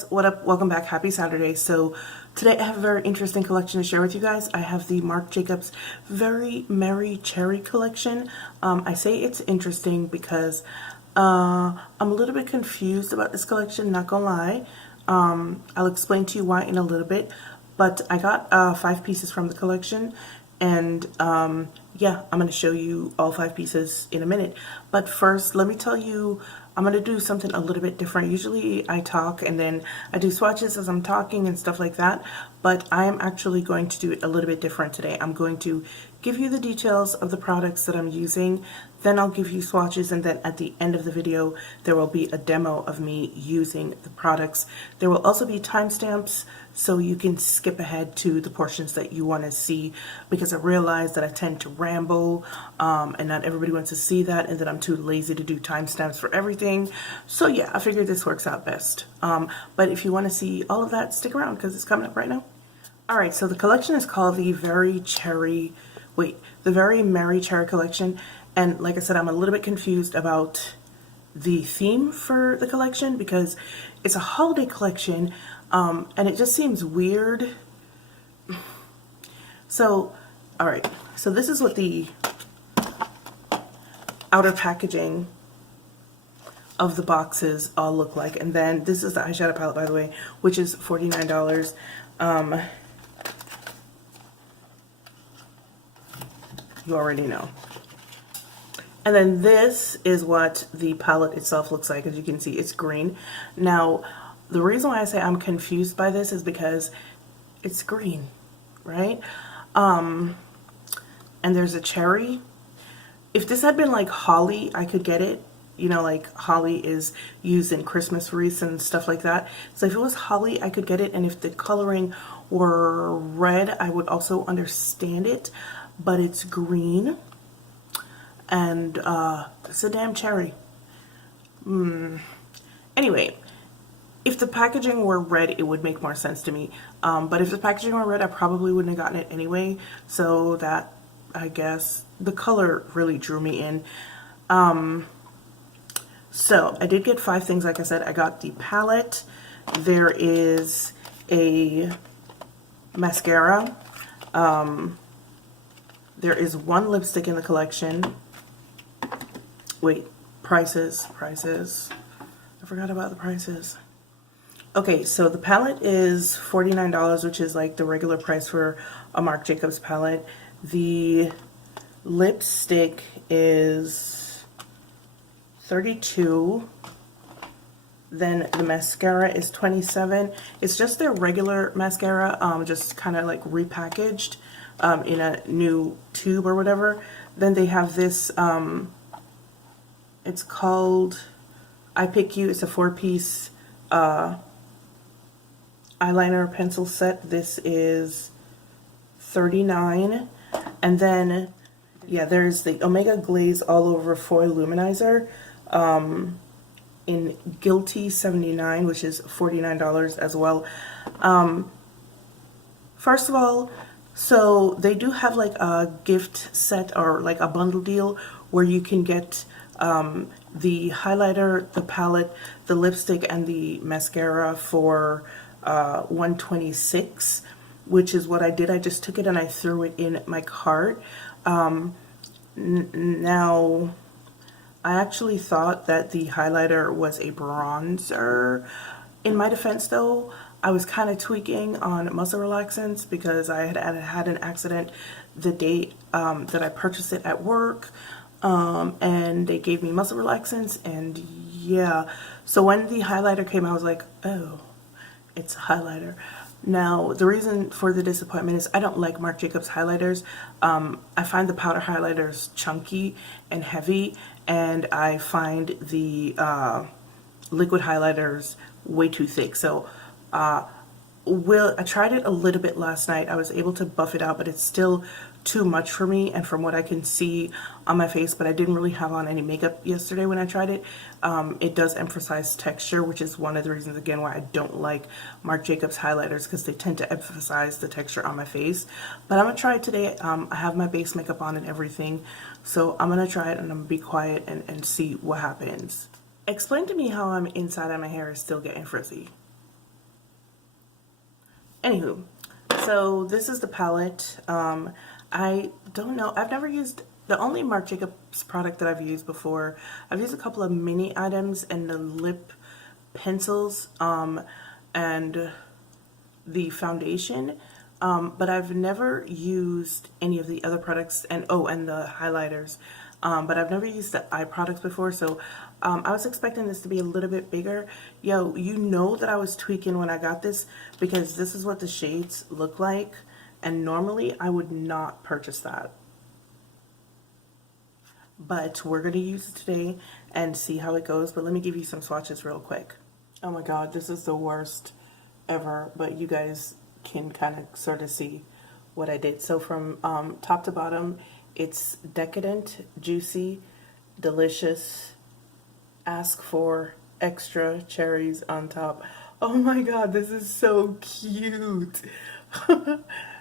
guys, what up? Welcome back. Happy Saturday. So today I have a very interesting collection to share with you guys. I have the Marc Jacobs Very Merry Cherry collection. I say it's interesting because I'm a little bit confused about this collection, not gonna lie. I'll explain to you why in a little bit, but I got 5 pieces from the collection, and yeah, I'm going to show you all 5 pieces in a minute. But first, let me tell you, I'm going to do something a little bit different. Usually I talk and then I do swatches as I'm talking and stuff like that, but I am actually going to do it a little bit different today. I'm going to give you the details of the products that I'm using, then I'll give you swatches, and then at the end of the video there will be a demo of me using the products. There will also be timestamps so you can skip ahead to the portions that you want to see, because I realize that I tend to ramble and not everybody wants to see that, and that I'm too lazy to do timestamps for everything. So yeah, I figured this works out best. But if you want to see all of that, stick around because it's coming up right now. Alright, so the collection is called the Very Merry Cherry collection, and like I said, I'm a little bit confused about the theme for the collection because it's a holiday collection, and it just seems weird. So, alright, so this is what the outer packaging of the boxes all look like, and then this is the eyeshadow palette, by the way, which is $49. You already know. And then this is what the palette itself looks like. As you can see, it's green. Now, the reason why I say I'm confused by this is because it's green, right? And there's a cherry. If this had been like holly, I could get it. You know, like holly is used in Christmas wreaths and stuff like that. So if it was holly, I could get it. And if the coloring were red, I would also understand it. But it's green, and it's a damn cherry. Anyway, if the packaging were red, it would make more sense to me. But if the packaging were red, I probably wouldn't have gotten it anyway. So that, I guess, the color really drew me in. So I did get 5 things. Like I said, I got the palette. There is a mascara. There is 1 lipstick in the collection. Wait, prices. I forgot about the prices. Okay, so the palette is $49, which is like the regular price for a Marc Jacobs palette. The lipstick is $32. Then the mascara is $27. It's just their regular mascara, just kind of like repackaged in a new tube or whatever. Then they have this, it's called I Pick You. It's a 4-piece eyeliner pencil set. This is $39. And then, yeah, there's the Omega Glaze All Over Foil Luminizer in Guilty 79, which is $49 as well. First of all, so they do have like a gift set or like a bundle deal where you can get the highlighter, the palette, the lipstick, and the mascara for $126, which is what I did. I just took it and I threw it in my cart. Now, I actually thought that the highlighter was a bronzer. In my defense though, I was kind of tweaking on muscle relaxants because I had an accident the day that I purchased it at work, and they gave me muscle relaxants, and yeah. So when the highlighter came, I was like, oh, it's a highlighter. Now, the reason for the disappointment is I don't like Marc Jacobs highlighters. I find the powder highlighters chunky and heavy, and I find the liquid highlighters way too thick. So I tried it a little bit last night. I was able to buff it out, but it's still too much for me, and from what I can see on my face, but I didn't really have on any makeup yesterday when I tried it. It does emphasize texture, which is one of the reasons, again, why I don't like Marc Jacobs highlighters, because they tend to emphasize the texture on my face. But I'm going to try it today. I have my base makeup on and everything, so I'm going to try it, and I'm going to be quiet and see what happens. Explain to me how I'm inside and my hair is still getting frizzy. Anywho, so this is the palette. I don't know. I've never used the only Marc Jacobs product that I've used before. I've used a couple of mini items and the lip pencils and the foundation, but I've never used any of the other products, and the highlighters, but I've never used the eye products before, so I was expecting this to be a little bit bigger. Yo, you know that I was tweaking when I got this, because this is what the shades look like, and normally I would not purchase that. But we're going to use it today and see how it goes. But let me give you some swatches real quick. Oh my god, this is the worst ever, but you guys can kind of sort of see what I did. So from top to bottom, it's decadent, juicy, delicious, ask for, extra, cherries on top. Oh my god, this is so cute.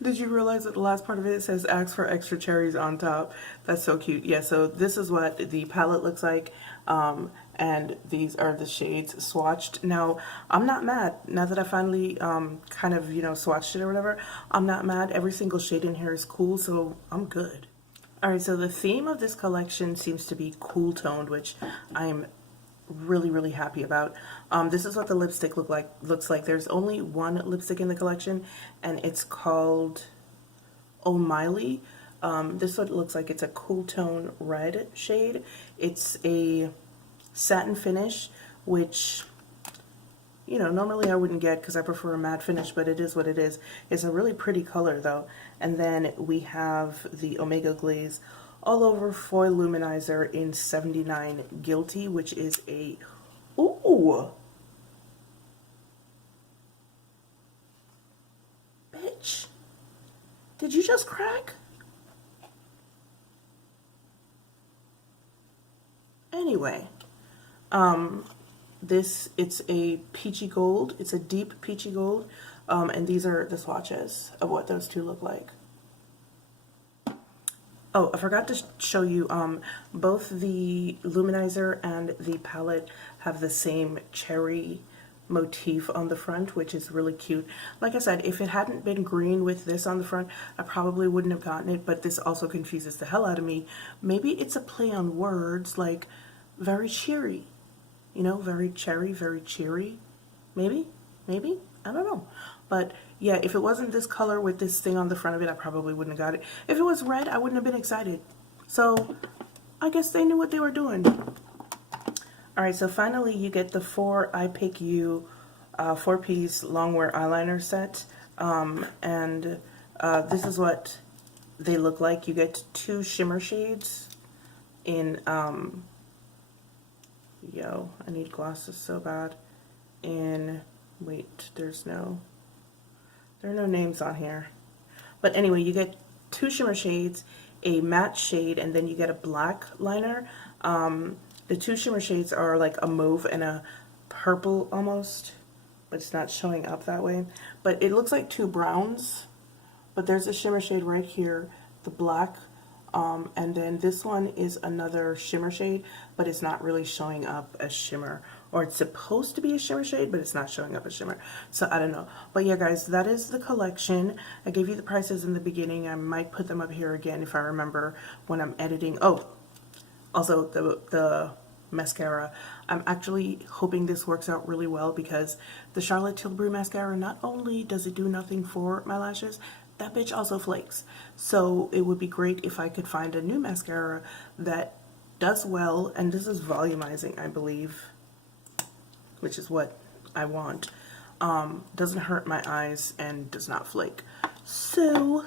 Did you realize that the last part of it says ask for extra cherries on top? That's so cute. Yeah, so this is what the palette looks like. And these are the shades swatched. Now, I'm not mad. Now that I finally kind of, swatched it or whatever, I'm not mad. Every single shade in here is cool, so I'm good. Alright, so the theme of this collection seems to be cool toned, which I'm really happy about. This is what the lipstick looks like. There's only one lipstick in the collection, and it's called O'Malley. This one looks like it's a cool tone red shade. It's a satin finish, which normally I wouldn't get because I prefer a matte finish, but it is what it is. It's a really pretty color though. And then we have the Omega Glaze All Over Foil Luminizer in 79 Guilty, which is a, ooh, bitch, did you just crack? Anyway, it's a peachy gold. It's a deep peachy gold, and these are the swatches of what those two look like. Oh, I forgot to show you, both the luminizer and the palette have the same cherry motif on the front, which is really cute. Like I said, if it hadn't been green with this on the front, I probably wouldn't have gotten it, but this also confuses the hell out of me. Maybe it's a play on words, like very cheery, very cherry, very cheery. Maybe, I don't know. But yeah, if it wasn't this color with this thing on the front of it, I probably wouldn't have got it. If it was red, I wouldn't have been excited. So I guess they knew what they were doing. Alright, so finally you get the 4 I Pick You 4-piece longwear eyeliner set. This is what they look like. You get 2 shimmer shades in, yo, I need glasses so bad. Wait, there are no names on here. But anyway, you get 2 shimmer shades, a matte shade, and then you get a black liner. The 2 shimmer shades are like a mauve and a purple almost, but it's not showing up that way. But it looks like 2 browns, but there's a shimmer shade right here, the black, and then this one is another shimmer shade, but it's not really showing up as shimmer. Or it's supposed to be a shimmer shade, but it's not showing up as shimmer. So I don't know. But yeah, guys, that is the collection. I gave you the prices in the beginning. I might put them up here again if I remember when I'm editing. Oh, also the mascara. I'm actually hoping this works out really well, because the Charlotte Tilbury mascara, not only does it do nothing for my lashes, that bitch also flakes. So it would be great if I could find a new mascara that does well, and this is volumizing, I believe, which is what I want. Doesn't hurt my eyes and does not flake. So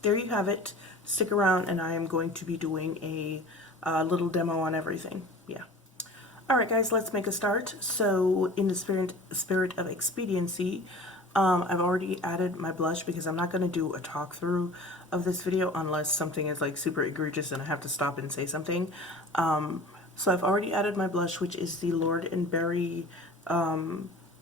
there you have it. Stick around, and I am going to be doing a little demo on everything. Yeah. Alright guys, let's make a start. So in the spirit of expediency, I've already added my blush because I'm not going to do a talk through of this video unless something is like super egregious and I have to stop and say something. So I've already added my blush, which is the Lord & Berry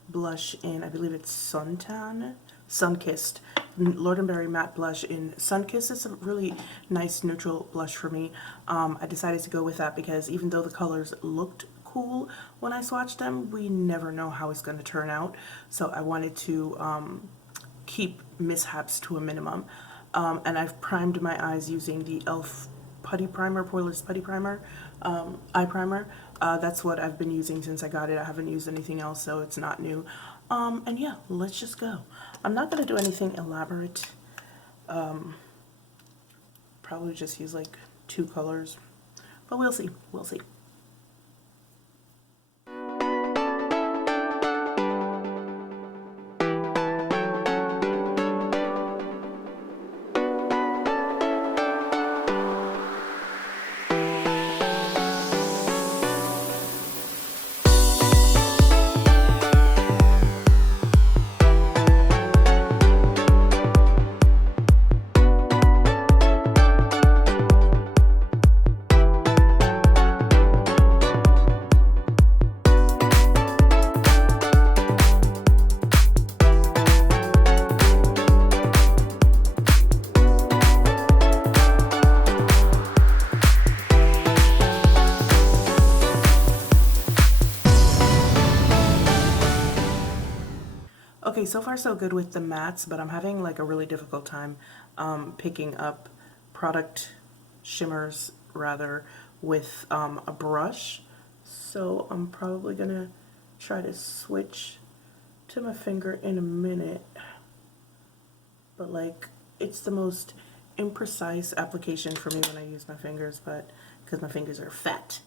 blush in, I believe it's Sunkissed. Lord & Berry matte blush in Sunkissed. It's a really nice neutral blush for me. I decided to go with that because even though the colors looked cool when I swatched them, we never know how it's going to turn out. So I wanted to keep mishaps to a minimum. And I've primed my eyes using the e.l.f. Putty Primer, Poreless Putty Primer, eye primer. That's what I've been using since I got it. I haven't used anything else, so it's not new. And yeah, let's just go. I'm not going to do anything elaborate. Probably just use like 2 colors, but we'll see. We'll see. Okay, so far so good with the mattes, but I'm having like a really difficult time picking up product shimmers rather with a brush. So I'm probably gonna try to switch to my finger in a minute. But like, it's the most imprecise application for me when I use my fingers, but because my fingers are fat.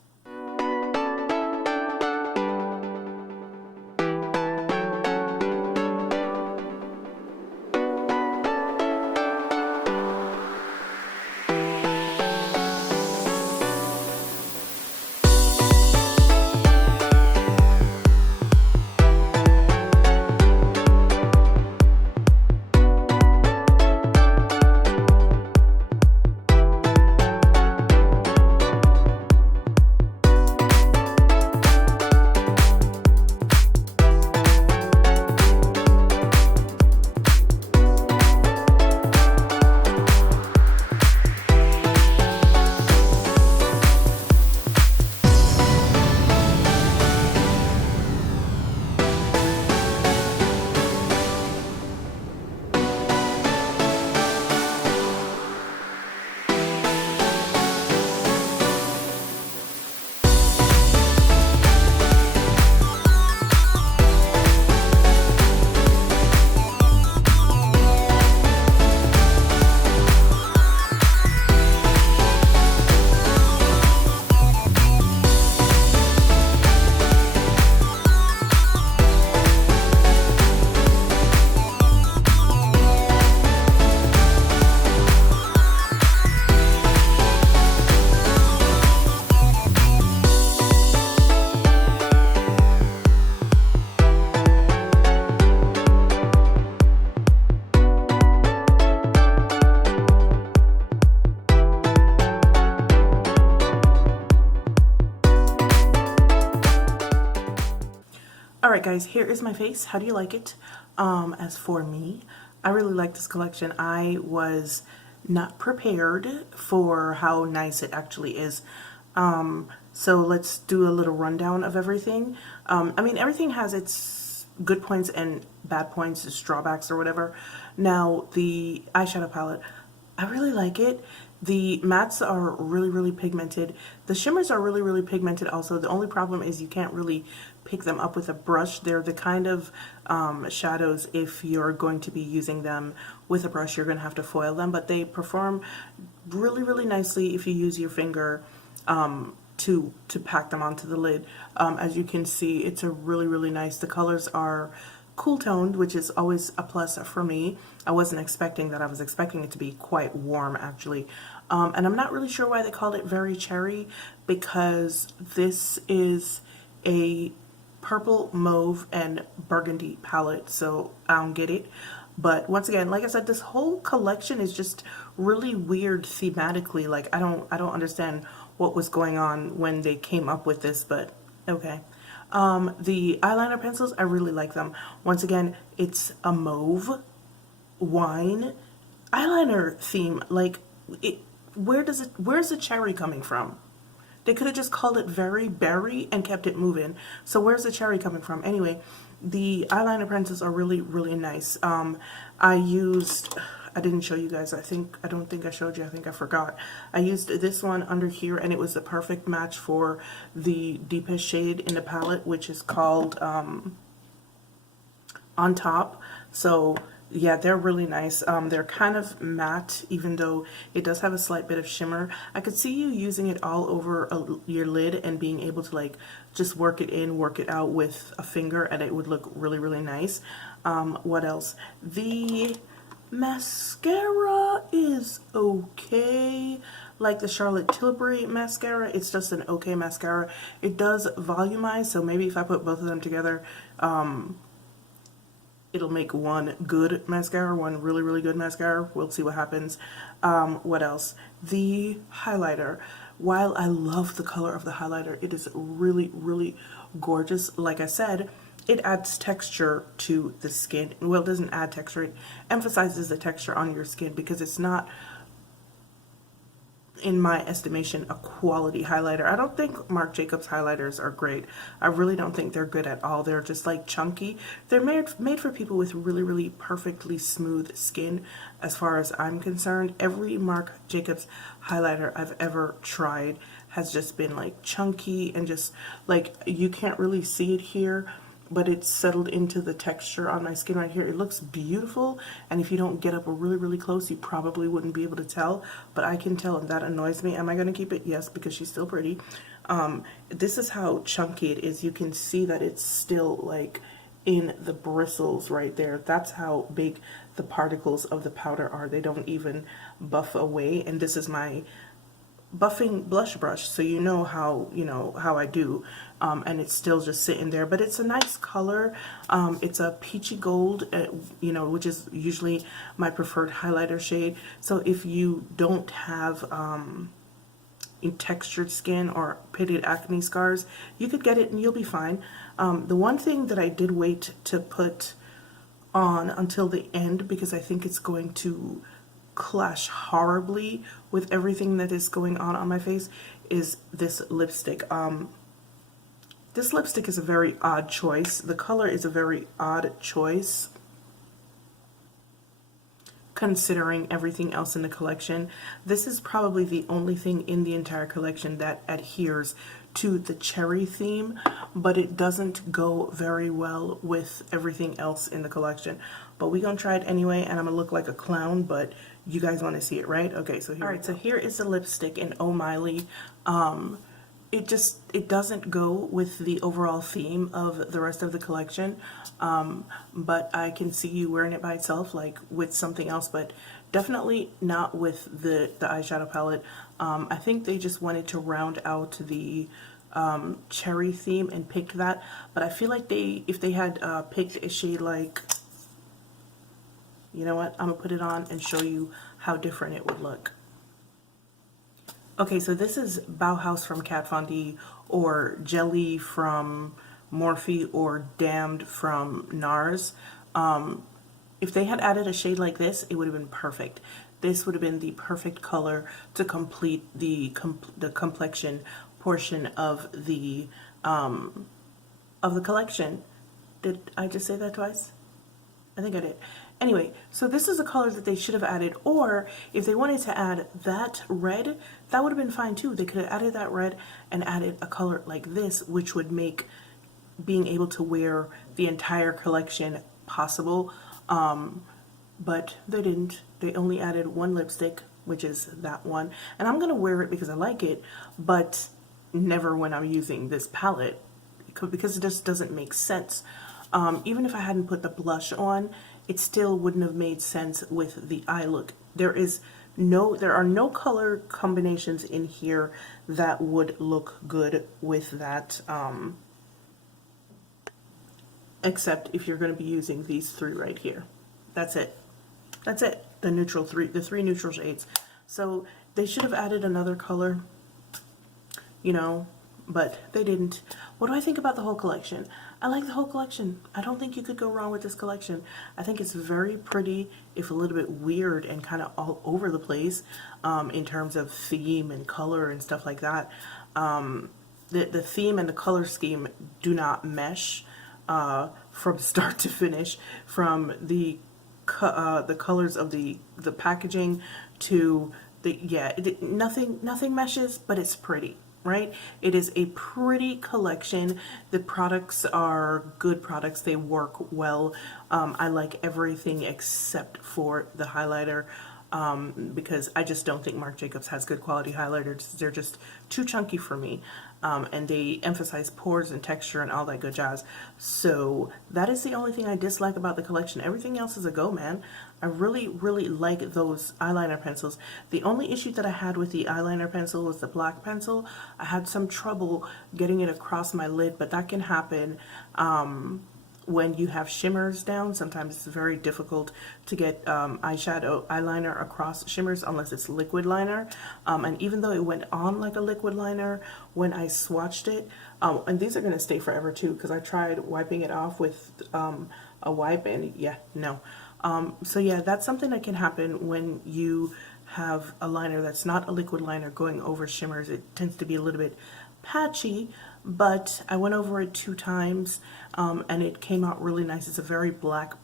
Alright guys, here is my face. How do you like it? As for me, I really like this collection. I was not prepared for how nice it actually is. So let's do a little rundown of everything. I mean, everything has its good points and bad points, its drawbacks or whatever. Now, the eyeshadow palette, I really like it. The mattes are really, really pigmented. The shimmers are really, really pigmented also. The only problem is you can't really pick them up with a brush. They're the kind of shadows, if you're going to be using them with a brush, you're going to have to foil them. But they perform really, really nicely if you use your finger to pack them onto the lid. As you can see, it's a really, really nice. The colors are cool toned, which is always a plus for me. I wasn't expecting that. I was expecting it to be quite warm actually. And I'm not really sure why they called it Very Cherry, because this is a purple, mauve, and burgundy palette, so I don't get it. But once again, like I said, this whole collection is just really weird thematically. Like I don't understand what was going on when they came up with this, but okay. The eyeliner pencils, I really like them. Once again, it's a mauve wine eyeliner theme. Like where's the cherry coming from? They could have just called it Very Berry and kept it moving. So where's the cherry coming from? Anyway, the eyeliner pencils are really, really nice. I didn't show you guys. I don't think I showed you. I think I forgot. I used this one under here, and it was the perfect match for the deepest shade in the palette, which is called On Top. So yeah, they're really nice. They're kind of matte, even though it does have a slight bit of shimmer. I could see you using it all over your lid and being able to like just work it in, work it out with a finger, and it would look really, really nice. What else? The mascara is okay. Like the Charlotte Tilbury mascara, it's just an okay mascara. It does volumize, so maybe if I put both of them together, it'll make one good mascara, one really, really good mascara. We'll see what happens. What else? The highlighter. While I love the color of the highlighter, it is really, really gorgeous. Like I said, it adds texture to the skin. Well, it doesn't add texture, it emphasizes the texture on your skin because it's not, in my estimation, a quality highlighter. I don't think Marc Jacobs highlighters are great. I really don't think they're good at all. They're just like chunky. They're made for people with really, really perfectly smooth skin as far as I'm concerned. Every Marc Jacobs highlighter I've ever tried has just been like chunky and just like, you can't really see it here, but it's settled into the texture on my skin right here. It looks beautiful, and if you don't get up really, really close, you probably wouldn't be able to tell, but I can tell, and that annoys me. Am I going to keep it? Yes, because she's still pretty. This is how chunky it is. You can see that it's still like in the bristles right there. That's how big the particles of the powder are. They don't even buff away, and this is my buffing blush brush, so you know how I do, and it's still just sitting there, but it's a nice color. It's a peachy gold, which is usually my preferred highlighter shade. So if you don't have textured skin or pitted acne scars, you could get it and you'll be fine. The one thing that I did wait to put on until the end, because I think it's going to clash horribly with everything that is going on my face, is this lipstick. This lipstick is a very odd choice. The color is a very odd choice considering everything else in the collection. This is probably the only thing in the entire collection that adheres to the cherry theme, but it doesn't go very well with everything else in the collection. But we're gonna try it anyway, and I'm gonna look like a clown, but you guys want to see it, right? Okay, so here. All right, so here is the lipstick in Oh Miley. It doesn't go with the overall theme of the rest of the collection, but I can see you wearing it by itself, like with something else, but definitely not with the eyeshadow palette. I think they just wanted to round out the cherry theme and picked that, but I feel like if they had picked a shade like, you know what, I'm gonna put it on and show you how different it would look. Okay, so this is Bauhaus from Kat Von D, or Jelly from Morphe, or Damned from NARS. If they had added a shade like this, it would have been perfect. This would have been the perfect color to complete the complexion portion of the collection. Did I just say that twice? I think I did. Anyway, so this is a color that they should have added, or if they wanted to add that red, that would have been fine too. They could have added that red and added a color like this, which would make being able to wear the entire collection possible. But they didn't. They only added one lipstick, which is that one. And I'm going to wear it because I like it, but never when I'm using this palette, because it just doesn't make sense. Even if I hadn't put the blush on, it still wouldn't have made sense with the eye look. There are no color combinations in here that would look good with that, except if you're going to be using these three right here. That's it. That's it. The three neutral shades. So they should have added another color, but they didn't. What do I think about the whole collection? I like the whole collection. I don't think you could go wrong with this collection. I think it's very pretty, if a little bit weird and kind of all over the place, in terms of theme and color and stuff like that. The theme and the color scheme do not mesh. from start to finish, from the colors of the packaging to the, yeah, nothing meshes, but it's pretty, right? It is a pretty collection. The products are good products. They work well. I like everything except for the highlighter, because I just don't think Marc Jacobs has good quality highlighters. They're just too chunky for me. And they emphasize pores and texture and all that good jazz. So that is the only thing I dislike about the collection. Everything else is a go, man. I really, really like those eyeliner pencils. The only issue that I had with the eyeliner pencil was the black pencil. I had some trouble getting it across my lid, but that can happen when you have shimmers down. Sometimes it's very difficult to get eyeliner across shimmers unless it's liquid liner. And even though it went on like a liquid liner, when I swatched it, and these are going to stay forever too, because I tried wiping it off with a wipe and yeah, no. So yeah, that's something that can happen when you have a liner that's not a liquid liner going over shimmers. It tends to be a little bit patchy, but I went over it 2 times and it came out really nice. It's a very black,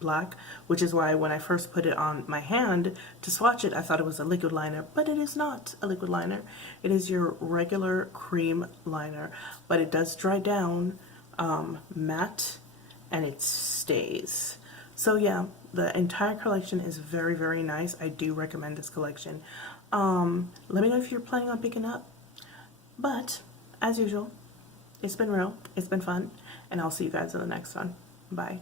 which is why when I first put it on my hand to swatch it, I thought it was a liquid liner, but it is not a liquid liner. It is your regular cream liner, but it does dry down matte and it stays. So yeah, the entire collection is very, very nice. I do recommend this collection. Let me know if you're planning on picking up. But as usual, it's been real, it's been fun, and I'll see you guys in the next one. Bye.